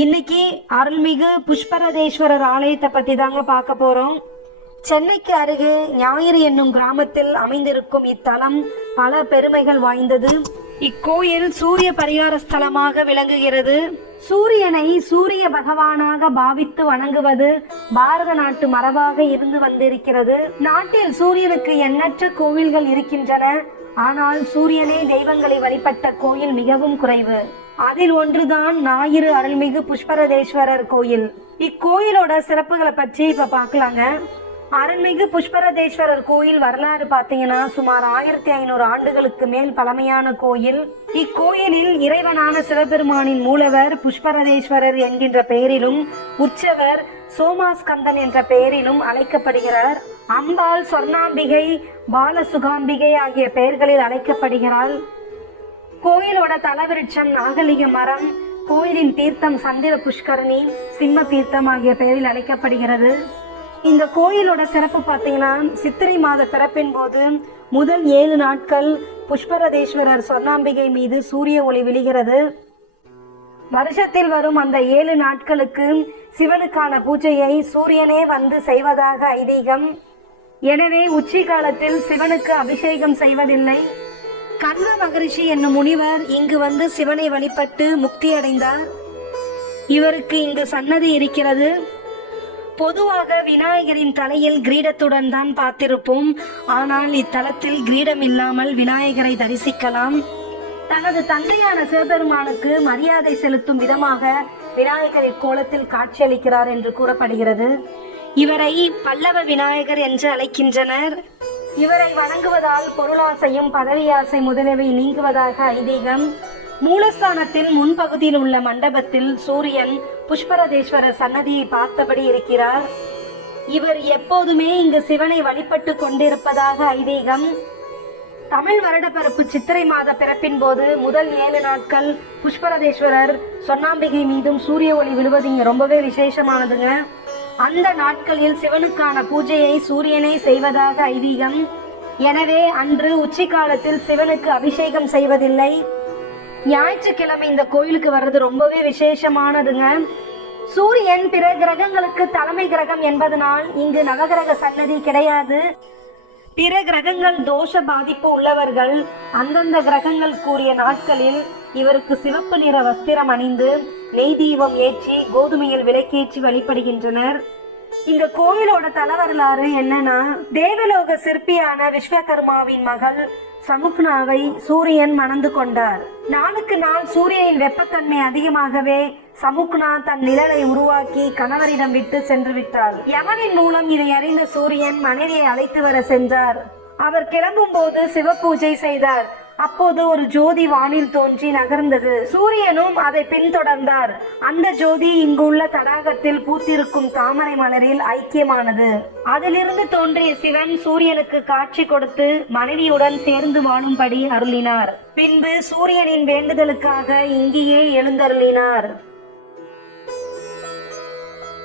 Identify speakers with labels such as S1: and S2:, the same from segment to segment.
S1: இன்னைக்கு அருள்மிகு புஷ்பரதேஸ்வரர் ஆலயத்தை பத்தி தாங்க பார்க்க போறோம். சென்னைக்கு அருகே ஞாயிறு என்னும் கிராமத்தில் அமைந்திருக்கும் இத்தலம் பல பெருமைகள் வாய்ந்தது. இக்கோயில் சூரிய பரிகார ஸ்தலமாக விளங்குகிறது. சூரியனை சூரிய பகவானாக பாவித்து வணங்குவது பாரத நாட்டு மரபாக இருந்து வந்திருக்கிறது. நாட்டில் சூரியனுக்கு எண்ணற்ற கோவில்கள் இருக்கின்றன. ஆனால் சூரியனே தெய்வங்களை வழிபட்ட கோயில் மிகவும் குறைவு. அதில் ஒன்றுதான் ஞாயிறு அருள்மிகு புஷ்பரதேஸ்வரர் கோயில். இக்கோயிலோட சிறப்புகளை பற்றி இப்ப பார்க்கலாங்க அருள்மிகு புஷ்பரதேஸ்வரர் கோயில் வரலாறு பார்த்தீங்கன்னா சுமார் ஆயிரத்தி ஐநூறு ஆண்டுகளுக்கு மேல் பழமையான கோயில். இக்கோயிலில் இறைவனான சிவபெருமானின் மூலவர் புஷ்பரதேஸ்வரர் என்கின்ற பெயரிலும் உற்சவர் சோமாஸ்கந்தன் என்ற பெயரிலும் அழைக்கப்படுகிறார். அம்பாள் சொர்ணாம்பிகை பாலசுகாம்பிகை ஆகிய பெயர்களில் அழைக்கப்படுகிறாள். கோயிலோட தலவிருட்சம் நாகலிங்க மரம் கோயிலின் தீர்த்தம் சந்திர புஷ்கரணி சிம்ம தீர்த்தம் ஆகிய பெயரில் அழைக்கப்படுகிறது. இந்த கோயிலோட சிறப்பு பார்த்தீங்கன்னா சித்திரை மாத பிறப்பின் போது முதல் ஏழு நாட்கள் புஷ்பரதேஸ்வரர் சொர்ணாம்பிகை மீது சூரிய ஒளி விழுகிறது. வருஷத்தில் வரும் அந்த ஏழு நாட்களுக்கு சிவனுக்கான பூஜையை சூரியனே வந்து செய்வதாக ஐதீகம். எனவே உச்சி காலத்தில் சிவனுக்கு அபிஷேகம் செய்வதில்லை. கண்வ மகரிஷி என்னும் முனிவர் இங்கு வந்து சிவனை வழிபட்டு முக்தி அடைந்தார் இவருக்கு இங்கு சன்னதி இருக்கிறது. பொதுவாக விநாயகரின் தலையில் கிரீடத்துடன் தான் பார்த்திருப்போம். ஆனால் இத்தலத்தில் கிரீடம் இல்லாமல் விநாயகரை தரிசிக்கலாம். தனது தந்தையான சிவபெருமானுக்கு மரியாதை செலுத்தும் விதமாக விநாயகர் இக்கோலத்தில் காட்சியளிக்கிறார் என்று கூறப்படுகிறது. இவரை பல்லவ விநாயகர் என்று அழைக்கின்றனர். இவரை வணங்குவதால் பொருளாசையும் பதவியாசை முதலியவை நீங்குவதாக ஐதீகம். மூலஸ்தானத்தின் முன்பகுதியில் உள்ள மண்டபத்தில் சூரியன் புஷ்பரதேஸ்வரர் சன்னதியை பார்த்தபடி இருக்கிறார். இவர் எப்போதுமே இங்கு சிவனை வழிபட்டு கொண்டிருப்பதாக ஐதீகம். தமிழ் வருடப்பரப்பு சித்திரை மாத பிறப்பின் போது முதல் ஏழு நாட்கள் புஷ்பரதேஸ்வரர் சொன்னாம்பிகை மீதும் சூரிய ஒளி விழுவது இங்கே ரொம்பவே விசேஷமானதுங்க. அந்த நாட்களில் சிவனுக்கான பூஜையை சூரியனை செய்வதாக ஐதீகம். எனவே அன்று உச்சி காலத்தில் சிவனுக்கு அபிஷேகம் செய்வதில்லை. ஞாயிற்றுக்கிழமை இந்த கோயிலுக்கு வர்றது ரொம்பவே விசேஷமானதுங்க. சூரியன் பிற கிரகங்களுக்கு தலைமை கிரகம் என்பதனால் இங்கு நவகிரக சன்னதி கிடையாது. பிற கிரகங்கள் தோஷ பாதிப்பு உள்ளவர்கள் அந்தந்த கிரகங்கள் கூறிய நாட்களில் இவருக்கு சிவப்பு நிற வஸ்திரம் அணிந்து நெய் தீபம் ஏற்றி கோதுமையில் விளக்கேற்றி வழிபடுகின்றனர். இந்த கோயிலோட தலவரலாறு என்னன்னா தேவலோக சிற்பியான விஸ்வகர்மாவின் மகள் சமுக்னாவை சூரியன் மணந்து கொண்டார். நாளுக்கு நாள் சூரியனின் வெப்பத்தன்மை அதிகமாகவே சமுக்னா தன் நிழலை உருவாக்கி கணவரிடம் விட்டு சென்று விட்டாள். யமனின் மூலம் இதை அறிந்த சூரியன் மனைவியை அழைத்து வர சென்றார். அவர் கிளம்பும் போது சிவபூஜை செய்தார். அப்போது ஒரு ஜோதி வானில் தோன்றி நகர்ந்தது. சூரியனும் அதை பின்தொடர்ந்தார். அந்த ஜோதி இங்குள்ள தடாகத்தில் பூத்திருக்கும் தாமரை மலரில் ஐக்கியமானது. அதிலிருந்து தோன்றிய சிவன் சூரியனுக்கு காட்சி கொடுத்து மனைவியுடன் சேர்ந்து வாழும்படி அருளினார். பின்பு சூரியனின் வேண்டுதலுக்காக இங்கேயே எழுந்தருளினார்.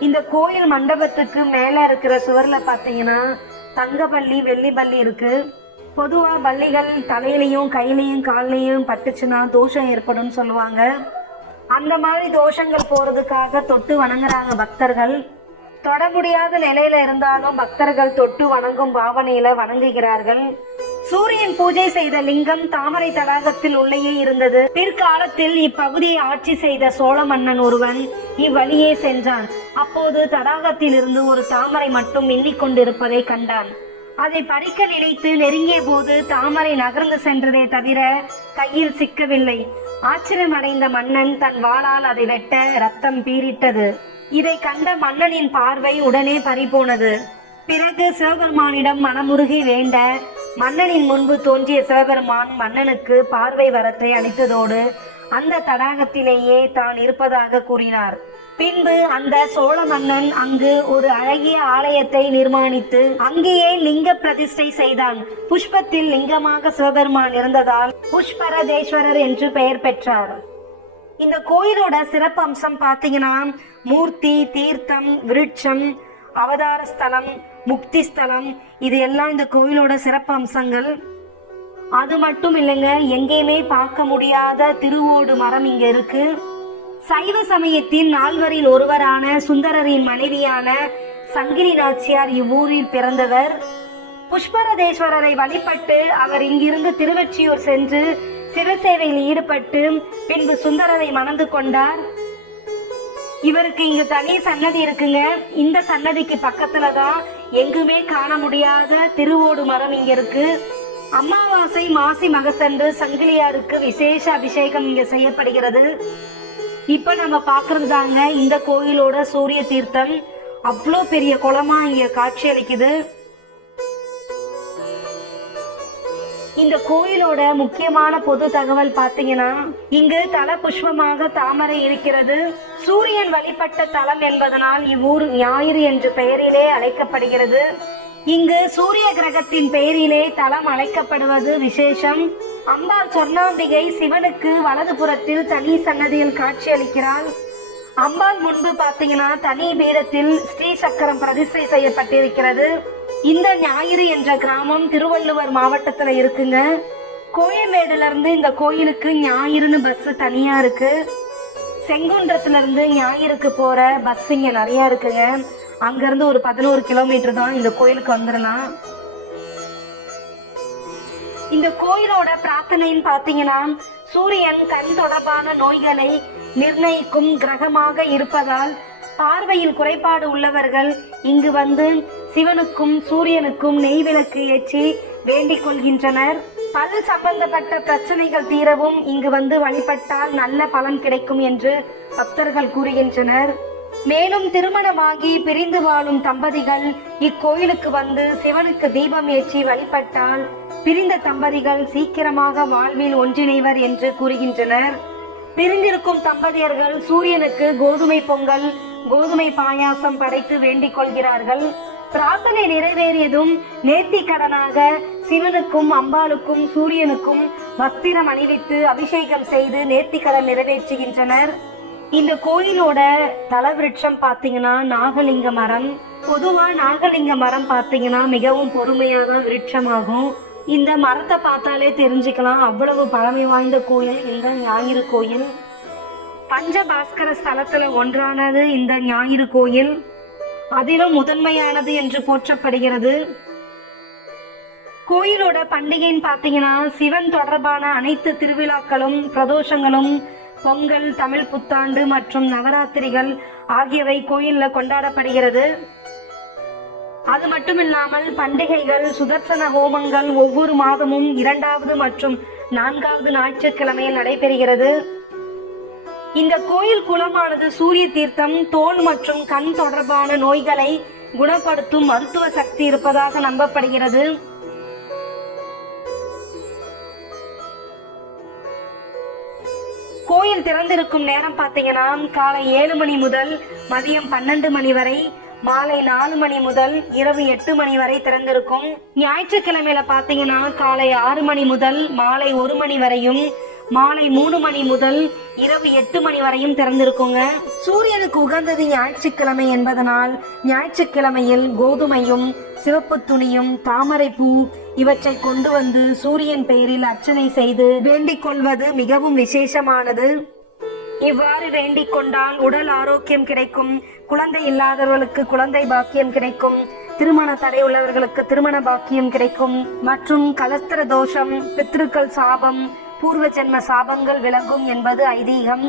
S1: இந்த கோயில் மண்டபத்துக்கு மேல இருக்கிற சுவர்ல பாத்தீங்கன்னா தங்க பள்ளி வெள்ளி பள்ளி இருக்கு. பொதுவா பள்ளிகள் தலையிலையும் கையிலையும் கால்லையும் பட்டுச்சுன்னா தோஷம் ஏற்படும்னு சொல்லுவாங்க. அந்த மாதிரி தோஷங்கள் போறதுக்காக தொட்டு வணங்குறாங்க பக்தர்கள். தொட முடியாத நிலையில இருந்தாலும் பக்தர்கள் தொட்டு வணங்கும் பாவனையில வணங்குகிறார்கள். சூரியன் பூஜை செய்த லிங்கம் தாமரை தடாகத்தில் உள்ளேயே இருந்தது. பிற்காலத்தில் இப்பகுதியை ஆட்சி செய்த சோழ மன்னன் ஒருவன் இவ்வழியே சென்றான். அப்போது தடாகத்தில் இருந்து ஒரு தாமரை மட்டும் மின்னிக் கொண்டிருப்பதை கண்டான். அதை பறிக்க நினைத்து நெருங்கிய போது தாமரை நகர்ந்து சென்றதே தவிர கையில் சிக்கவில்லை. ஆச்சரியமடைந்த மன்னன் தன் வாளால் அதை வெட்ட ரத்தம் பீரிட்டது இதை கண்ட மன்னனின் பார்வை உடனே பறிபோனது. பிறகு சிவபெருமானிடம் மனமுருகி வேண்ட மன்னனின் முன்பு தோன்றிய சிவபெருமான் மன்னனுக்கு பார்வை வரத்தை அளித்ததோடு அந்த தடாகத்திலேயே தான் இருப்பதாக கூறினார். பின்பு அந்த சோழ மன்னன் அங்கு ஒரு அழகிய ஆலயத்தை நிர்மாணித்து அங்கேயே லிங்க பிரதிஷ்டை செய்தான். புஷ்பத்தில் லிங்கமாக சிவபெருமான் இருந்ததால் புஷ்பரதேஸ்வரர் என்று பெயர் பெற்றார். இந்த கோயிலோட சிறப்பு அம்சம் பார்த்தீங்கன்னா மூர்த்தி தீர்த்தம் விருட்சம் அவதார ஸ்தலம் முக்தி ஸ்தலம் இது எல்லாம் இந்த கோயிலோட சிறப்பு அம்சங்கள் அது மட்டும் இல்லைங்க எங்கேயுமே பார்க்க முடியாத திருவோடு மரம் இங்க இருக்கு. சைவ சமயத்தின் நால்வரில் ஒருவரான சுந்தரரின் மனைவியான சங்கிரி நாச்சியார் இவ்வூரில் பிறந்தவர். புஷ்பரதேஸ்வரரை வழிபட்டு அவர் இங்கிருந்து திருவொற்றியூர் சென்று சிவசேவையில் ஈடுபட்டு பின்பு சுந்தரரை மணந்து கொண்டார். இவருக்கு இங்க தனி சன்னதி இருக்குங்க. இந்த சன்னதிக்கு பக்கத்துல தான் எங்குமே காண முடியாத திருவோடு மரம் இங்க இருக்கு. அமாவாசை மாசி மகத்தன்று சங்கிலியாருக்கு விசேஷ அபிஷேகம் இங்க செய்யப்படுகிறது. இப்ப நம்ம பாக்குறது தாங்க இந்த கோயிலோட சூரிய தீர்த்தம். அவ்வளோ பெரிய குளமா இங்க காட்சி அளிக்குது. இந்த கோயிலோட முக்கியமான பொது தகவல் பாத்தீங்கன்னா இங்கு தல புஷ்பமாக தாமரை இருக்கிறது. சூரியன் வழிபட்ட தலம் என்பதனால் இவ்வூர் ஞாயிறு என்ற பெயரிலே அழைக்கப்படுகிறது. இங்கு சூரிய கிரகத்தின் பெயரிலே தலம் அழைக்கப்படுவது விசேஷம். அம்பாள் சொர்ணாம்பிகை சிவனுக்கு வலது புறத்தில் தனி சன்னதியில் காட்சியளிக்கிறாள் அம்பாள் முன்பு பார்த்தீங்கன்னா தனி பீடத்தில் ஸ்ரீ சக்கரம் பிரதிஷ்டை செய்யப்பட்டிருக்கிறது. இந்த ஞாயிறு என்ற கிராமம் திருவள்ளுவர் மாவட்டத்துல இருக்குங்க. கோயம்பேடுல இருந்து இந்த கோயிலுக்கு ஞாயிறுன்னு பஸ் தனியா இருக்கு. செங்குன்றத்துல இருந்து ஞாயிறுக்கு போற பஸ் இங்க நிறைய இருக்குங்க. அங்க இருந்து ஒரு பதினோரு கிலோமீட்டர் தான் இந்த கோயிலுக்கு வந்துடலாம். இந்த கோயிலோட பிரார்த்தனைன்னு பாத்தீங்கன்னா சூரியன் கண் தொடர்பான நோய்களை நிர்ணயிக்கும் கிரகமாக இருப்பதால் பார்வையில் குறைபாடு உள்ளவர்கள் இங்கு வந்து சிவனுக்கும் சூரியனுக்கும் நெய் விளக்கு ஏற்றி வேண்டிக் கொள்கின்றனர். பல் சம்பந்தப்பட்ட பிரச்சனைகள் தீரவும் இங்கு வந்து வழிபட்டால் நல்ல பலன் கிடைக்கும் என்று பக்தர்கள் கூறுகின்றனர். மேலும் திருமணமாகி பிரிந்து வாழும் தம்பதிகள் இக்கோயிலுக்கு வந்து சிவனுக்கு தீபம் ஏற்றி வழிபட்டால் பிரிந்த தம்பதிகள் சீக்கிரமாக வாழ்வில் ஒன்றிணைவர் என்று கூறுகின்றனர். பிரிந்திருக்கும் தம்பதியர்கள் சூரியனுக்கு கோதுமை பொங்கல் கோதுமை பாயாசம் படைத்து வேண்டிக் கொள்கிறார்கள். பிரார்த்தனை நிறைவேறியதும் நேர்த்தி கடனாக சிவனுக்கும் அம்பாளுக்கும் சூரியனுக்கும் வஸ்திரம் அணிவித்து அபிஷேகம் செய்து நேர்த்தி கடன் நிறைவேற்றுகின்றனர். இந்த கோயிலோட தலவிருட்சம் பார்த்தீங்கன்னா நாகலிங்க மரம். பொதுவா நாகலிங்க மரம் பார்த்தீங்கன்னா மிகவும் பொறுமையான விருட்சமாகும். இந்த மரத்தை பார்த்தாலே தெரிஞ்சுக்கலாம் அவ்வளவு பழமை வாய்ந்த கோயில் இந்த ஞாயிறு கோயில். பஞ்சபாஸ்கர ஸ்தலத்துல ஒன்றானது இந்த ஞாயிறு கோயில். அதிலும் முதன்மையானது என்று போற்றப்படுகிறது. கோயிலோட பண்டிகைன்னு பார்த்தீங்கன்னா சிவன் தொடர்பான அனைத்து திருவிழாக்களும் பிரதோஷங்களும் பொங்கல் தமிழ் புத்தாண்டு மற்றும் நவராத்திரிகள் ஆகியவை கோயிலில் கொண்டாடப்படுகிறது. அது மட்டும் இல்லாமல் பண்டிகைகள் சுதர்சன ஹோமங்கள் ஒவ்வொரு மாதமும் இரண்டாவது மற்றும் நான்காவது ஞாயிற்றுக்கிழமையில் நடைபெறுகிறது. இந்த கோயில் குளமானது சூரிய தீர்த்தம் தோல் மற்றும் கண் தொடர்பான நோய்களை குணப்படுத்தும் மருத்துவ சக்தி இருப்பதாக நம்பப்படுகிறது. கோயில் திறந்திருக்கும் நேரம் பார்த்தீங்கன்னா காலை ஏழு மணி முதல் மதியம் பன்னெண்டு மணி வரை மாலை நாலு மணி முதல் இரவு எட்டு மணி வரை திறந்திருக்கும். ஞாயிற்றுக்கிழமையில பாத்தீங்கன்னா காலை ஆறு மணி முதல் மாலை ஒரு மணி வரையும் மாலை மூணு மணி முதல் இரவு எட்டு மணி வரையும் திறந்திருக்குங்க. சூரியனுக்கு உகந்தது ஞாயிற்றுக்கிழமை என்பதனால் ஞாயிற்றுக்கிழமையில் கோதுமையும் சிவப்பு துணியும் தாமரை பூ இவற்றை கொண்டு வந்து சூரியன் பெயரில் அர்ச்சனை செய்து வேண்டிக் கொள்வது மிகவும் விசேஷமானது. இவ்வாறு வேண்டிக் கொண்டால் உடல் ஆரோக்கியம் கிடைக்கும் குழந்தை இல்லாதவர்களுக்கு குழந்தை பாக்கியம் கிடைக்கும் திருமண தடை உள்ளவர்களுக்கு திருமண பாக்கியம் கிடைக்கும் மற்றும் கலஸ்திர தோஷம் பித்ருக்கள் சாபம் பூர்வ ஜென்ம சாபங்கள் விளங்கும் என்பது ஐதீகம்.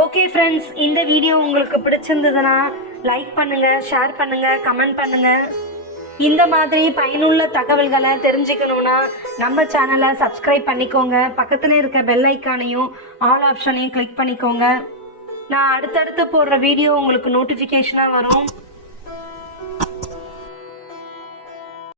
S1: ஓகே ஃப்ரெண்ட்ஸ் இந்த வீடியோ உங்களுக்கு பிடிச்சிருந்ததுன்னா லைக் பண்ணுங்க ஷேர் பண்ணுங்க கமெண்ட் பண்ணுங்க. இந்த மாதிரி பயனுள்ள தகவல்களை தெரிஞ்சுக்கணும்னா நம்ம சேனலை சப்ஸ்கிரைப் பண்ணிக்கோங்க. பக்கத்தில் இருக்க பெல் ஐக்கானையும் ஆல் ஆப்ஷனையும் கிளிக் பண்ணிக்கோங்க. நான் அடுத்தடுத்து போடுற வீடியோ உங்களுக்கு நோட்டிஃபிகேஷனாக வரும்.